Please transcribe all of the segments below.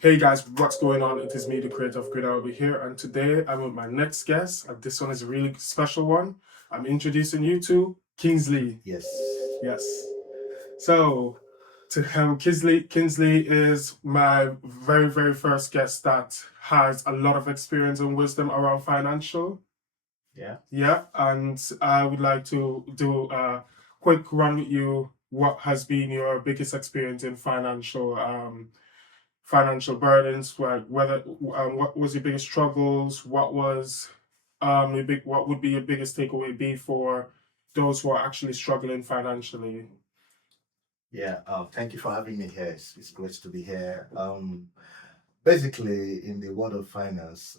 Hey guys, what's going on? It is me, the creator of Grid over here, and today I'm with my next guest, and this one is a really special one. I'm introducing you to Kingsley. Yes. Yes. So, to him, Kingsley is my very first guest that has a lot of experience and wisdom around financial. Yeah. Yeah, and I would like to do a quick run with you. What has been your biggest experience in financial burdens, like whether what was your biggest struggles, what would be your biggest takeaway be for those who are actually struggling financially? Yeah. Thank you for having me here. It's great to be here. Basically, in the world of finance,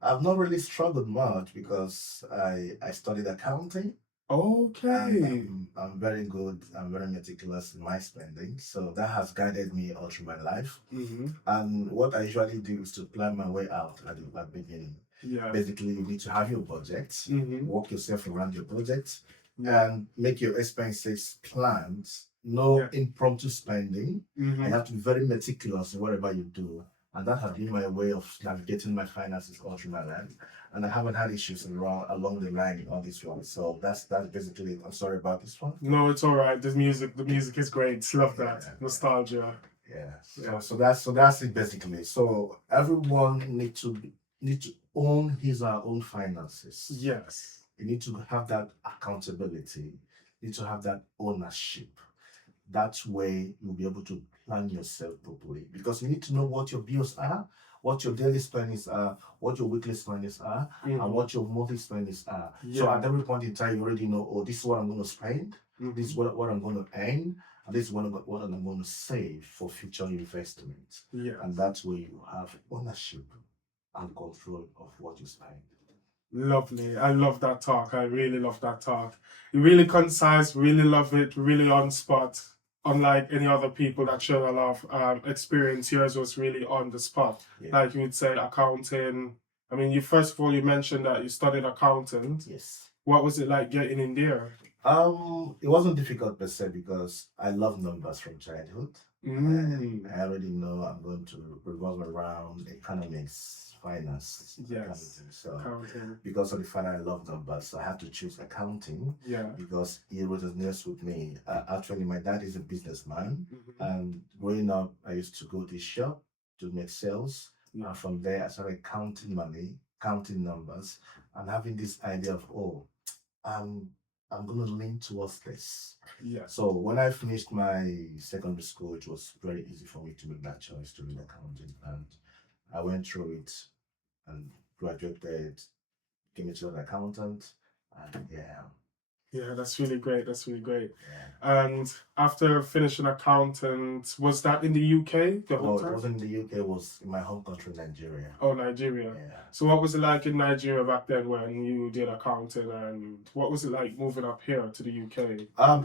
I've not really struggled much because I studied accounting and Okay. I'm very good. I'm very meticulous in my spending, so that has guided me all through my life. Mm-hmm. And what I usually do is to plan my way out at the beginning. Yeah. Basically, you need to have your budget, Mm-hmm. walk yourself around your budget, Yeah. and make your expenses plans. No Yeah. impromptu spending. Mm-hmm. And you have to be very meticulous in whatever you do. And that has been my way of navigating my finances all through my life. And I haven't had issues along the line on this one. So that's basically it. I'm sorry about this one. No, it's all right. The music is great. Love that nostalgia. Yeah. Yeah. So that's it basically. So everyone need to own his or her own finances. Yes. You need to have that accountability. You need to have that ownership. That way you'll be able to plan yourself properly because you need to know what your bills are, what your daily spendings are, what your weekly spendings are, and Mm-hmm. what your monthly spendings are. So Yeah. at every point in time, you already know, oh, this is what I'm going to spend, this is what I'm going to earn, and this is what I'm going to save for future investments. Yeah. And that's where you have ownership and control of what you spend. Lovely. I love that talk. I really love that talk. Really concise, really love it, really on spot. Unlike any other people that share a lot of experience, yours was really on the spot. Yeah. Like you would say, accounting. I mean, you first of all, you mentioned that you studied accountant. Yes. What was it like getting in there? It wasn't difficult per se because I love numbers from childhood. I already know I'm going to revolve around economics, finance, Yes. accounting. So Accounting. because of the fact I love numbers, so I had to choose accounting Yeah. because it resonates with me. Actually, my dad is a businessman, Mm-hmm. and growing up, I used to go to his shop to make sales. Yeah. And from there, I started counting money, counting numbers, and having this idea of, oh, I'm I'm gonna lean towards this. Yeah. So when I finished my secondary school, it was very easy for me to make that choice to read accounting, and I went through it and graduated, became a chartered accountant, and yeah, Yeah, that's really great. That's really great. yeah. And after finishing accountant, was that in the UK the whole No, it time? wasn't in the UK. It was in my home country, Nigeria. Oh, Nigeria. Yeah. So what was it like in Nigeria back then when you did accounting, and what was it like moving up here to the UK?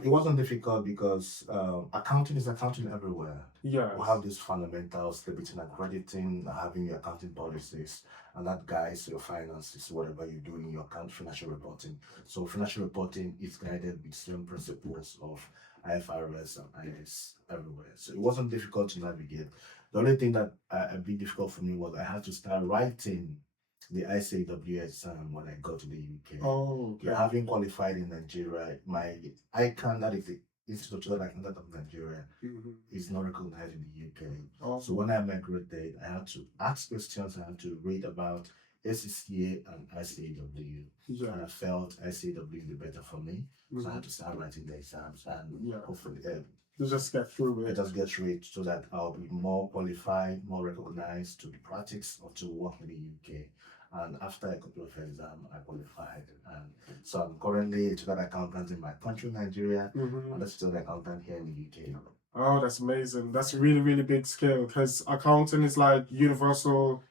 It wasn't difficult because accounting is accounting everywhere. Yes. We have these fundamentals, debiting and crediting, having your accounting policies, and that guides your finances, whatever you do in your account financial reporting. So financial reporting is guided with same principles of IFRS and IS everywhere. So it wasn't difficult to navigate. The only thing that a bit difficult for me was I had to start writing the ICAW exam when I got to the UK. Oh, okay. Yeah, having qualified in Nigeria, my ICANN, that is the Institute of Chartered Accountant of Nigeria, Mm-hmm. is not recognized in the UK. Oh. So when I migrated, I had to ask questions, I had to read about FCA and ICAW. Yeah. And I felt ICAW is the better for me. So I Mm-hmm. had to start writing the exams and Yeah. hopefully You just get through I it. just get through it so that I'll be more qualified, more recognized to practice or to work in the UK. And after a couple of exams, I qualified. And so I'm currently a chartered accountant in my country, Nigeria, Mm-hmm. and a chartered accountant here in the UK. Oh, that's amazing. That's a really, really big skill because accounting is like universal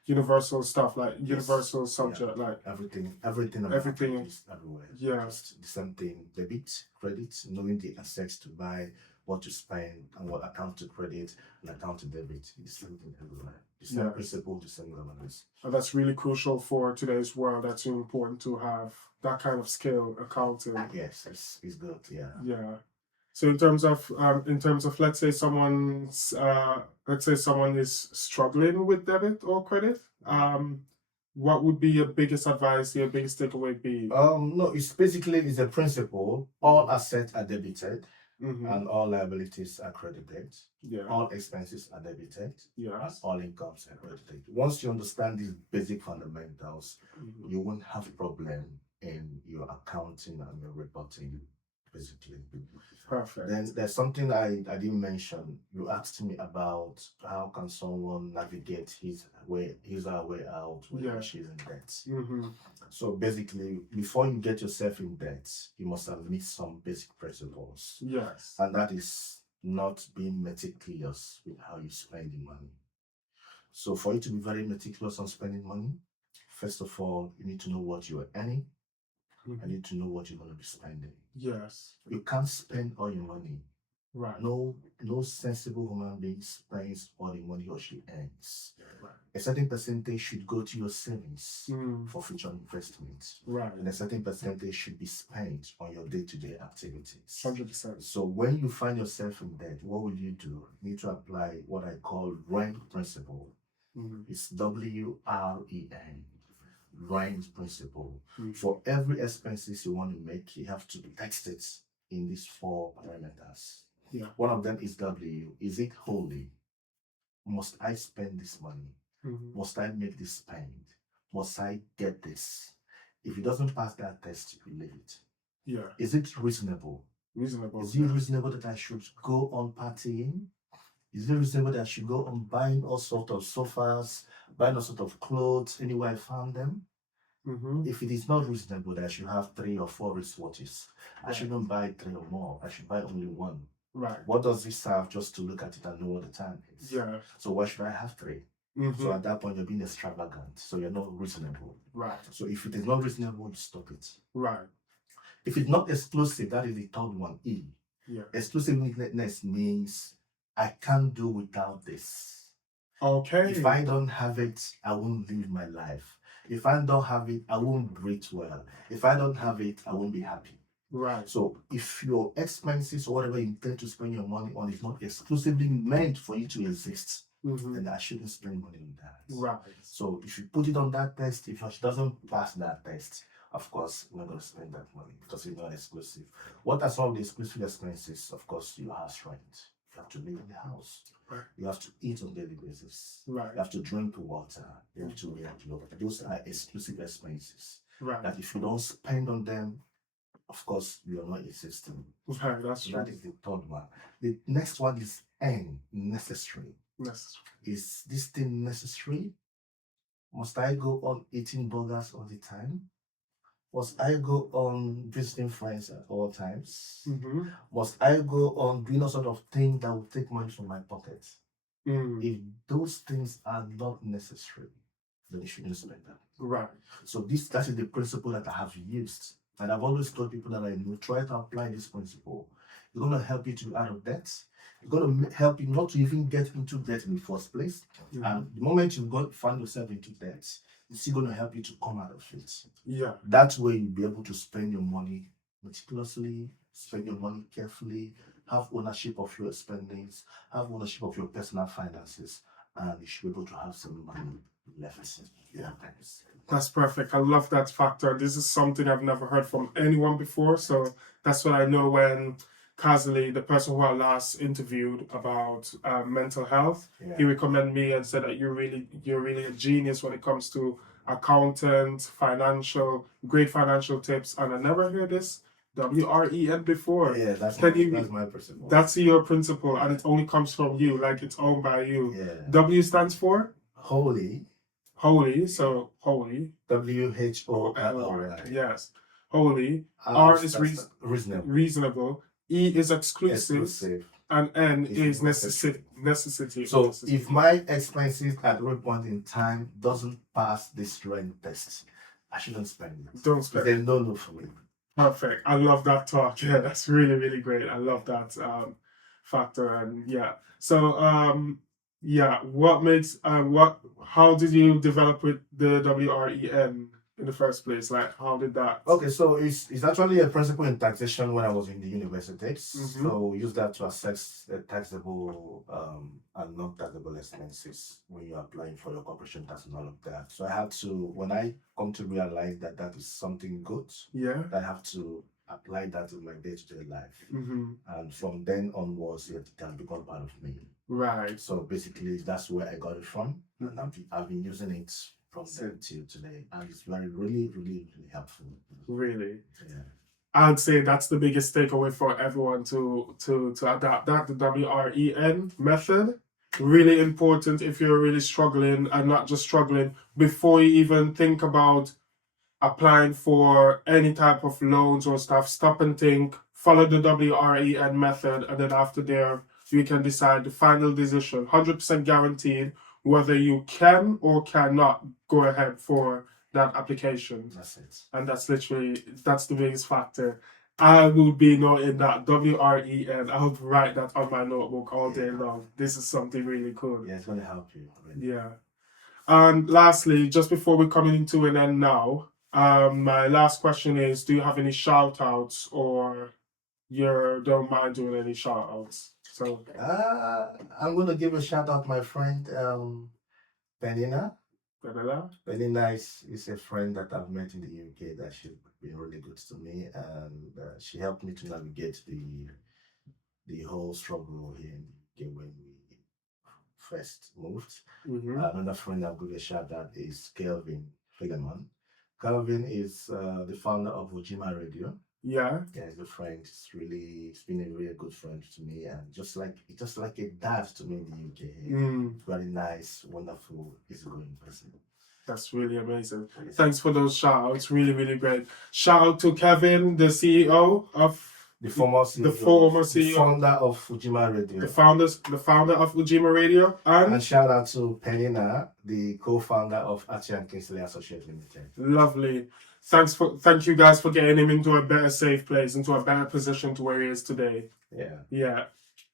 stuff, like Yes. universal subject, like Everything Everything. is everywhere. Yeah. Just the same thing, debit, credit, knowing the assets to buy, what to spend, and what account to credit and account to debit. It's the same thing everywhere. The same Yeah. principle, the same governance. And that's really crucial for today's world. That's really important to have that kind of skill, accounting. Yes, it's good, yeah. Yeah. So in terms of let's say someone is struggling with debit or credit, what would be your biggest advice, your biggest takeaway be? No, it's a principle. All assets are debited Mm-hmm. and all liabilities are credited. Yeah. All expenses are debited and Yes. all incomes are credited. Once you understand these basic fundamentals, Mm-hmm. you won't have problem in your accounting and your reporting, basically. Perfect. Then there's something I didn't mention. You asked me about how can someone navigate his or her way out when Yeah. she's in debt. Mm-hmm. So basically, before you get yourself in debt, you must have missed some basic principles. Yes. And that is not being meticulous with how you spend the money. So for you to be very meticulous on spending money, first of all, you need to know what you are earning. Mm-hmm. I need to know what you're going to be spending. Yes. You can't spend all your money. Right. No sensible human being spends all the money or she earns. Right. A certain percentage should go to your savings Mm. for future investments. Right. And a certain percentage should be spent on your day-to-day activities. 100%. So when you find yourself in debt, what will you do? You need to apply what I call REN principle. Mm-hmm. It's WREN. REN principle. Mm-hmm. For every expenses you want to make, you have to text it in these 4 parameters. Yeah. One of them is W. Is it holy? Must I spend this money? Mm-hmm. Must I make this spend? Must I get this? If it doesn't pass that test, you leave it. Yeah. Is it reasonable? Reasonable. Is it reasonable that I should go on partying? Is it reasonable that I should go on buying all sorts of sofas, buying all sorts of clothes anywhere I found them? Mm-hmm. If it is not reasonable that I should have 3 or 4 wristwatches, I shouldn't buy 3 or more. I should buy only 1. Right. What does it serve just to look at it and know what the time is? Yeah. So why should I have 3? Mm-hmm. So at that point, you're being extravagant. So you're not reasonable. Right. So if it is not reasonable, you stop it. Right. If it's not exclusive, that is the third one, E. Yeah. Exclusiveness means I can't do without this. Okay. If I don't have it, I won't live my life. If I don't have it, I won't breathe well. If I don't have it, I won't be happy. Right. So if your expenses or whatever you intend to spend your money on is not exclusively meant for you to exist, Mm-hmm. then I shouldn't spend money on that. Right. So if you put it on that test, if it doesn't pass that test, of course, we're not going to spend that money because it's not exclusive. What are some of the exclusive expenses? Of course, your house rent. You have to live in the house. Right. You have to eat on a daily basis. Right. You have to drink water. You have to wear clothes. Those are exclusive expenses. Right. That if you don't spend on them, of course, you are not existing. Right. That's So true. that is the third one. The next one is N, necessary. Yes. Is this thing necessary? Must I go on eating burgers all the time? Must I go on visiting friends at all times? Mm-hmm. Must I go on doing a sort of thing that will take money from my pocket? Mm. If those things are not necessary, then you shouldn't spend them. Right. So that is the principle that I have used. And I've always told people that I know, try to apply this principle. It's going to help you to get out of debt. It's going to help you not to even get into debt in the first place. Mm-hmm. And the moment you find yourself into debt, it's still going to help you to come out of it. Yeah. That way, you'll be able to spend your money meticulously, spend your money carefully, have ownership of your spendings, have ownership of your personal finances, and you should be able to have some money left. Yeah, thanks. That's perfect. I love that factor. This is something I've never heard from anyone before. So that's what I know when Kingsley, the person who I last interviewed about mental health, he recommended me and said that you're really a genius when it comes to accountant, great financial tips. And I never heard this WREN before. Yeah, that's my principle. That's your principle, and it only comes from you, like it's owned by you. Yeah. W stands for holy. Holy, so holy. WHOLY. Yes, holy. R is reasonable. Reasonable. E is exclusive. And N is necessity. So if my expenses at one point in time doesn't pass this strength test, I shouldn't spend it. Don't spend it. No for me. Perfect. I love that talk. Yeah, that's really, really great. I love that factor. And yeah. So yeah, how did you develop with the WREN? in the first place? Like, how did that? Okay, so it's actually a principle in taxation when I was in the universities. Mhm. So we use that to assess the taxable and non-taxable expenses when you're applying for your corporation tax and all of that. So I had to, when I come to realize that that is something good, Yeah. I have to apply that in my day-to-day life. Mm-hmm. And from then onwards, it has become part of me. Right. So basically, that's where I got it from, and I've been using it from then till today, and it's really helpful. Really. Yeah. I'd say that's the biggest takeaway for everyone to adapt that, the WREN method. Really important if you're really struggling, and not just struggling, before you even think about applying for any type of loans or stuff, stop and think, follow the WREN method, and then after there, you can decide the final decision, 100% guaranteed, whether you can or cannot go ahead for that application. That's it. And that's the biggest factor. I will be noting that WREN. I would write that on my notebook all day long. This is something really cool. Yeah, it's going to help you. Really. Yeah. And lastly, just before we're coming into an end now, my last question is, do you have any shout outs, or you don't mind doing any shout outs? So I'm going to give a shout out my friend Penina. Penina is a friend that I've met in the UK that she's been really good to me, and she helped me to navigate the whole struggle here in the UK when we first moved. Mm-hmm. Another friend I'll give a shout out is Kelvin Philemon. Kelvin is the founder of Ujima Radio. Yeah. Yeah, he's a friend. He's been a really good friend to me, and just like a dad to me in the UK. Very nice, wonderful, easygoing person. That's really amazing. Thanks for those shout outs. Really, really great. Shout out to Kevin, the CEO of the former CEO, the founder of Ujima Radio. The founder of Ujima Radio. And shout out to Penina, the co-founder of HAYAT Kingsley Associates Limited. Lovely. Thank you guys for getting him into a better safe place, into a better position to where he is today. Yeah. Yeah.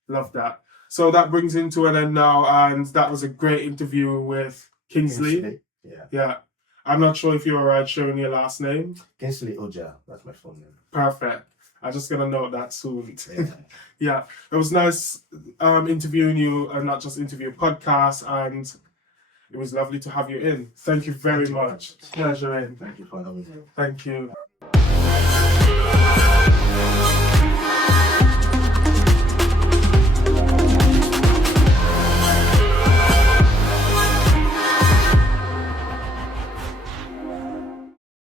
Love that. So that brings into an end now, and that was a great interview with Kingsley. Yeah. Yeah. I'm not sure if you're alright sharing your last name. Kingsley Ujah. That's my full name. Perfect. I'm just gonna note that soon. Yeah. Yeah. It was nice interviewing you, and not just interview, podcast, and it was lovely to have you in. Thank you very much. Pleasure in. Thank you for having me. Thank you.